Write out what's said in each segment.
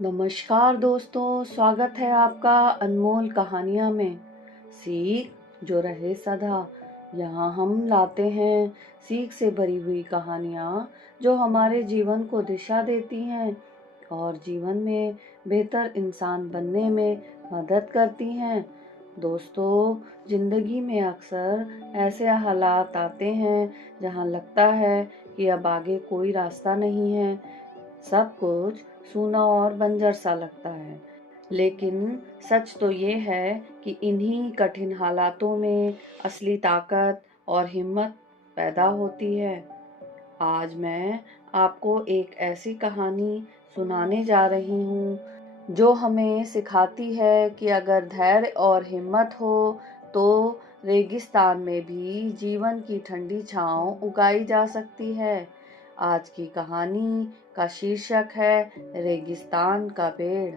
नमस्कार दोस्तों, स्वागत है आपका अनमोल कहानियाँ में। सीख जो रहे सदा। यहाँ हम लाते हैं सीख से भरी हुई कहानियाँ जो हमारे जीवन को दिशा देती हैं और जीवन में बेहतर इंसान बनने में मदद करती हैं। दोस्तों, जिंदगी में अक्सर ऐसे हालात आते हैं जहाँ लगता है कि अब आगे कोई रास्ता नहीं है। सब कुछ सूना और बंजर सा लगता है, लेकिन सच तो ये है कि इन्हीं कठिन हालातों में असली ताकत और हिम्मत पैदा होती है। आज मैं आपको एक ऐसी कहानी सुनाने जा रही हूँ जो हमें सिखाती है कि अगर धैर्य और हिम्मत हो तो रेगिस्तान में भी जीवन की ठंडी छांव उगाई जा सकती है। आज की कहानी का शीर्षक है रेगिस्तान का पेड़।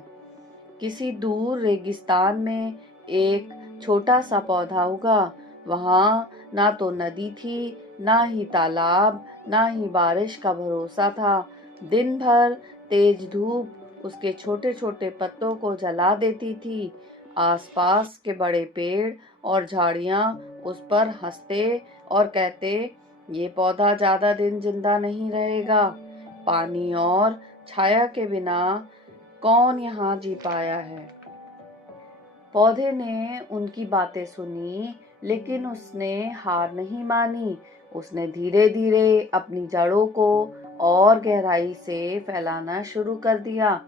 किसी दूर रेगिस्तान में एक छोटा सा पौधा उगा। वहाँ ना तो नदी थी, ना ही तालाब, ना ही बारिश का भरोसा था। दिन भर तेज धूप उसके छोटे छोटे पत्तों को जला देती थी। आसपास के बड़े पेड़ और झाड़ियाँ उस पर हंसते और कहते, ये पौधा ज्यादा दिन जिंदा नहीं रहेगा। पानी और छाया के बिना कौन यहाँ जी पाया है। पौधे ने उनकी बातें सुनी, लेकिन उसने हार नहीं मानी। उसने धीरे धीरे अपनी जड़ों को और गहराई से फैलाना शुरू कर दिया।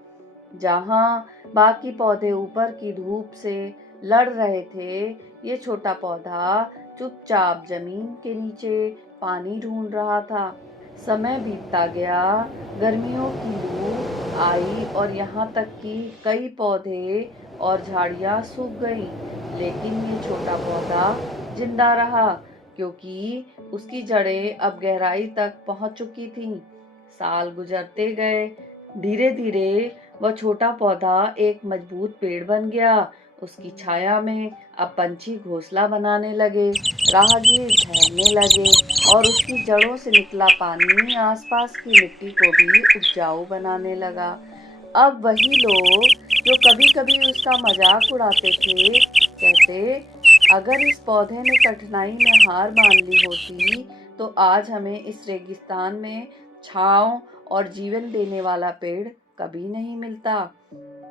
जहाँ बाकी पौधे ऊपर की धूप से लड़ रहे थे, ये छोटा पौधा चुपचाप जमीन के नीचे पानी ढूंढ रहा था। समय बीतता गया, गर्मियों की लू आई और यहाँ तक कि कई पौधे और झाड़ियाँ सूख गईं, लेकिन ये छोटा पौधा जिंदा रहा क्योंकि उसकी जड़ें अब गहराई तक पहुंच चुकी थीं। साल गुजरते गए। धीरे धीरे वह छोटा पौधा एक मजबूत पेड़ बन गया। उसकी छाया में अब पंछी घोंसला बनाने लगे, राहगीर ठहरने लगे और उसकी जड़ों से निकला पानी आसपास की मिट्टी को भी उपजाऊ बनाने लगा। अब वही लोग जो कभी कभी उसका मजाक उड़ाते थे, कहते, अगर इस पौधे ने कठिनाई में हार मान ली होती तो आज हमें इस रेगिस्तान में छांव और जीवन देने वाला पेड़ कभी नहीं मिलता।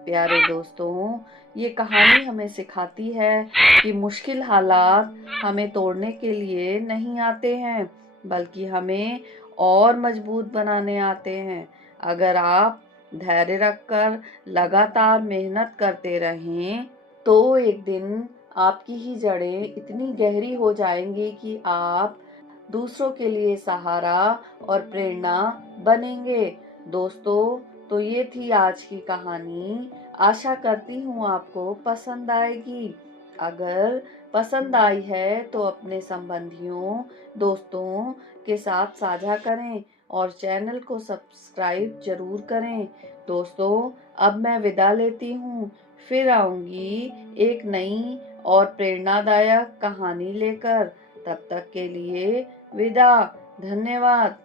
प्यारे दोस्तों, ये कहानी हमें सिखाती है कि मुश्किल हालात हमें तोड़ने के लिए नहीं आते हैं, बल्कि हमें और मजबूत बनाने आते हैं। अगर आप धैर्य रखकर लगातार मेहनत करते रहें, तो एक दिन आपकी ही जड़ें इतनी गहरी हो जाएंगी कि आप दूसरों के लिए सहारा और प्रेरणा बनेंगे। दोस्तों, तो ये थी आज की कहानी। आशा करती हूँ आपको पसंद आएगी। अगर पसंद आई है तो अपने संबंधियों, दोस्तों के साथ साझा करें और चैनल को सब्सक्राइब जरूर करें। दोस्तों, अब मैं विदा लेती हूँ। फिर आऊंगी एक नई और प्रेरणादायक कहानी लेकर। तब तक के लिए विदा। धन्यवाद।